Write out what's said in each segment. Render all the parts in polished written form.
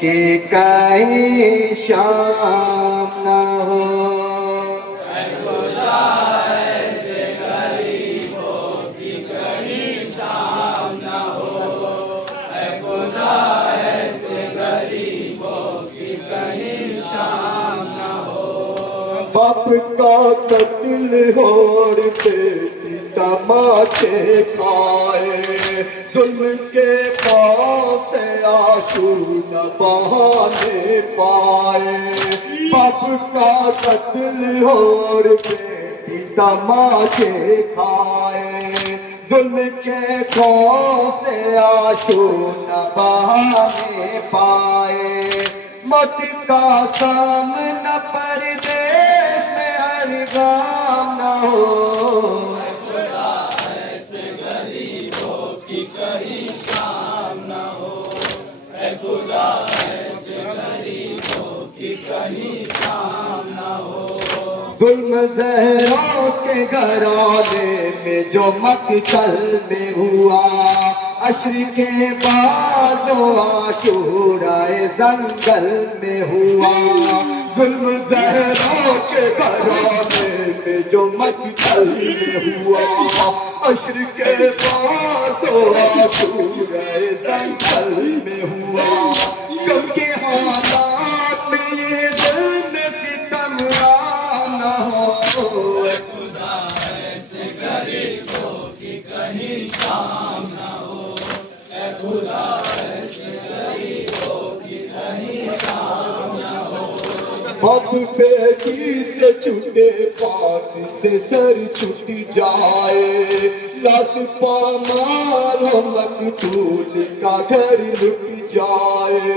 کہ کہیں شام نہ ہو، اے خدا ایسے غریبوں کی کہیں شام نہ ہو، اے خدا ایسے غریبوں کی کہیں شام نہ ہو۔ باپ کا قتل اور بیٹی تماچے کھائے، ظلم کے پاس سے آنسو نہ بہانے پائے۔ باپ کا قتل اور بیٹی تماچے کھائے، ظلم کے خوف سے آنسو نہ بہانے پائے۔ موت کا سامنا پردیش میں ہر گام نہ ہو، اے خدا ایسے غریبوں کی کہیں شام نہ ہو، اے خدا ایسے غریبوں کی کہیں شام نہ ہو۔ ظلم زہروں کے گھرانے میں جو مقتل میں ہوا، عشر کے بعد عاشورائے زنگل میں ہوا۔ ظلم زہروں کے گھرانے میں جو مقتل میں ہوا، عشر کے بعد عاشورائے زنگل میں ہوا۔ غم کے حالات میں یہ ظلم ستم عام نہ ہو، اے خدا ایسے غریبوں کی کہیں شام نہ ہو، اے خدا ایسے غریبوں کی کہیں شام نہ ہو۔ باپ بیٹی سے چھوٹے پاس سے سر چھٹ جائے، لاس پامال ہو مقتول کا گھر لٹ جائے۔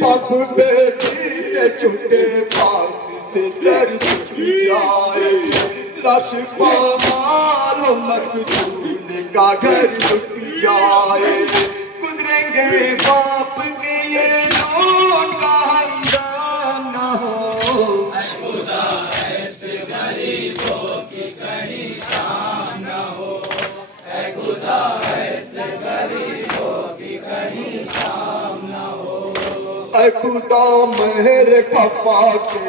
باپ بیٹی سے چھوٹے پاس سے سر چھٹ جائے، لاش پامال ہو مقتول کا گھر لٹ جائے۔ گزریں گے باپ کے یہ لوٹ کا انجام نہ ہو، اے خدا ایسے غریبوں کی کہیں شام نہ ہو، اے خدا ایسے غریبوں کی کہیں شام نہ ہو۔ اے خدا مہر کھپا کے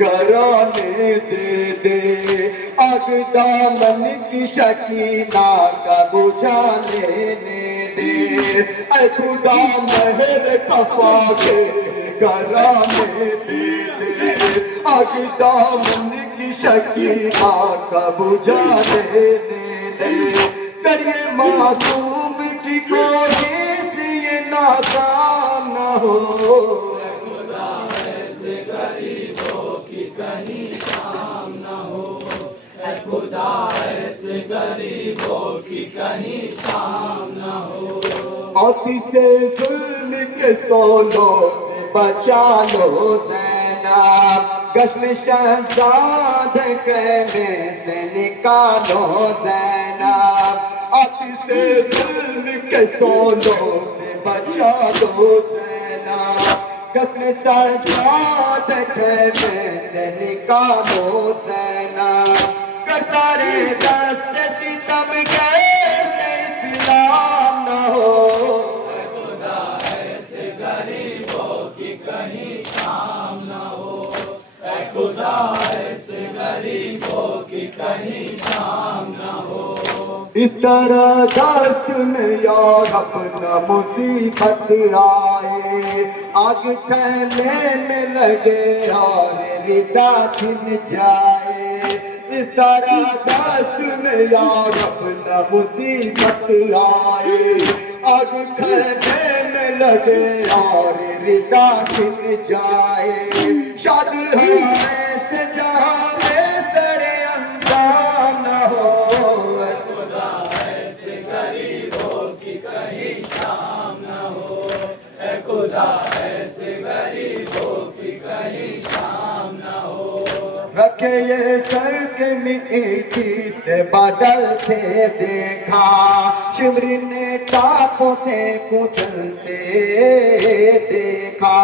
گھرانے دے دے، آگ دامن کی شکینہ کا بجھا لینے دے۔ اے خدا مہر کھپا کے گھرانے دے دے، آگ دامن کی شکینہ کا بجھا لینے دے۔ کریے معصوم کی کوشش یہ ناکام نہ ہو، اے خدا ایسے غریبوں کی کہیں شام نہ ہو، اے خدا ایسے غریبوں کی کہیں شام نہ ہو۔ آتش ظلم کے سولوں سے بچا لو زینب، گشم شہزاد خیمے سے نکالو زینب۔ آتش ظلم کے سولوں سے بچا لو زینب، گشم شہزاد خیمے سے نکالو زینب۔ کسارے دست ستم کیسے اسلام نہ ہو، اے خدا ایسے غریبوں کی کہیں شام نہ ہو، اے خدا ایسے غریبوں کی کہیں شام نہ ہو۔ اس طرح دست میں یار اپنا مصیبت آئے، آگ خیمے میں لگے اور ردا چھن جائے۔ اس طرح دست میں یار اپنا مصیبت آئے، آگ خیمے میں لگے اور ردا چھن جائے۔ شاد ہے ایسے جہاں میں سر انجام نہ ہو، اے خدا ایسے غریبوں کی کہیں شام نہ ہو، اے خدا ایسے غریبوں کی کہیں شام نہ ہو۔ رکھے یہ سر کے میٹھی سے بدلتے دیکھا، شمری نے ٹاپوں سے کچلتے دیکھا۔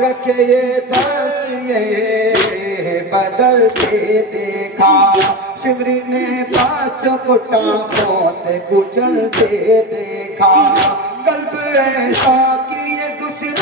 رکھے یہ دست یہ بدلتے دیکھا، شمری نے بچوں کو ٹاپوں سے کچلتے دیکھا۔ قلب ایسا کہ یہ دشمن